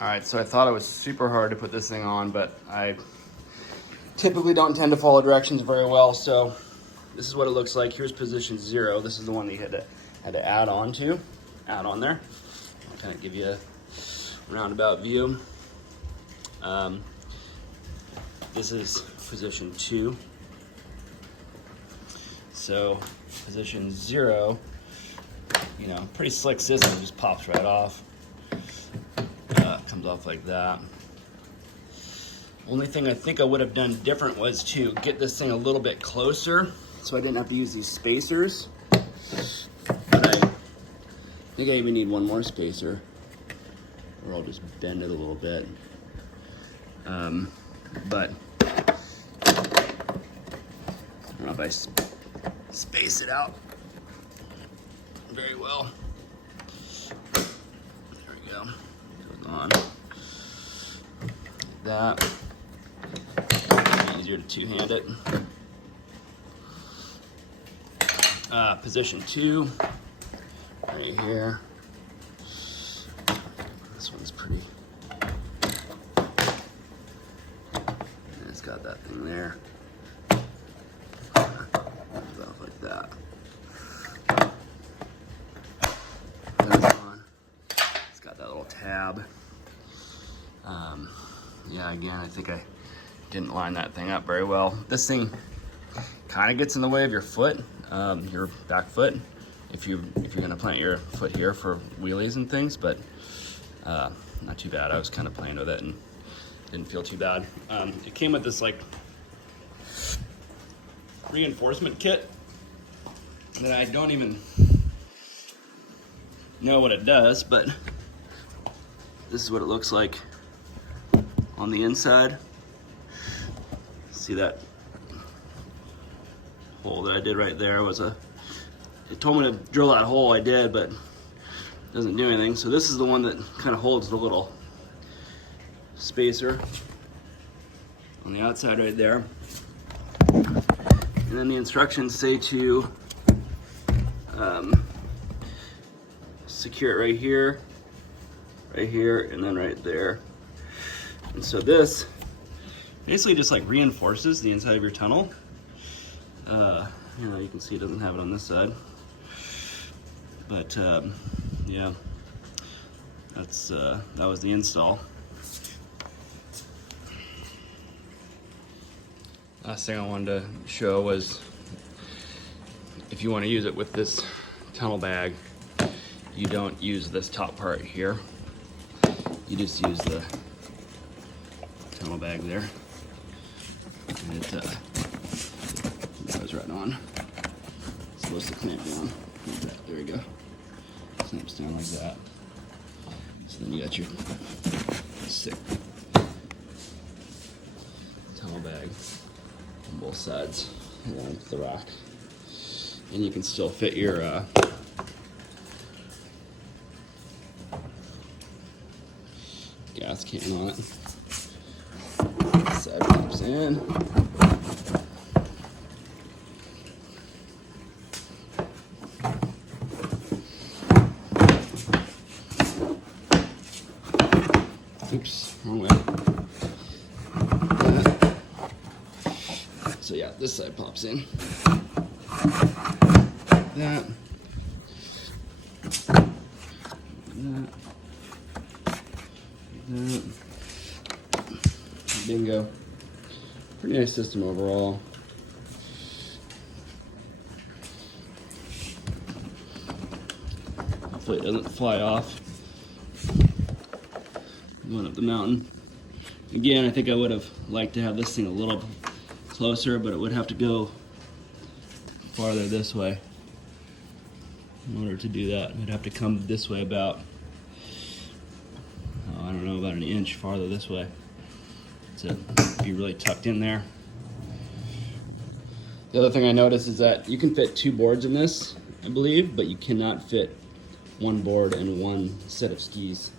All right, so I thought it was super hard to put this thing on, but I typically don't tend to follow directions very well, so this is what it looks like. Here's position 0. This is the one that you had to add on there. I'll kind of give you a roundabout view. This is position 2. So position 0, you know, pretty slick system, just pops right off. Comes off like that. Only thing I think I would have done different was to get this thing a little bit closer so I didn't have to use these spacers. But I think I even need one more spacer, or I'll just bend it a little bit. But I don't know if I space it out very well. There we go. Goes on. Like that. Easier to two-hand it. Position 2, right here. This one's pretty. And it's got that thing there. Comes off like that. Goes on. It's got that little tab. Yeah, again, I think I didn't line that thing up very well. This thing kind of gets in the way of your foot, your back foot, if you're gonna plant your foot here for wheelies and things, but not too bad. I was kind of playing with it and didn't feel too bad. It came with this like reinforcement kit that I don't even know what it does, but this is what it looks like on the inside. See that hole that I did right there was it told me to drill that hole, I did, but it doesn't do anything. So this is the one that kind of holds the little spacer on the outside right there. And then the instructions say to secure it right here, and then right there. And so this basically just like reinforces the inside of your tunnel. You know, you can see it doesn't have it on this side, but yeah, that was the install. Last thing I wanted to show was if you want to use it with this tunnel bag, you don't use this top part here. You just use the tunnel bag there, and it goes right on. It's supposed to clamp down like that. There we go. Clamps down like that. So then you got your sick tunnel bag on both sides along with the rock, and you can still fit your gas can on it. This side pops in. Oops, wrong way. So yeah, this side pops in. That. That. Bingo. Pretty nice system overall. Hopefully it doesn't fly off going up the mountain. Again, I think I would have liked to have this thing a little closer, but it would have to go farther this way in order to do that. It'd have to come this way about, I don't know, about an inch farther this way to be really tucked in there. The other thing I noticed is that you can fit 2 boards in this, I believe, but you cannot fit 1 board and 1 set of skis.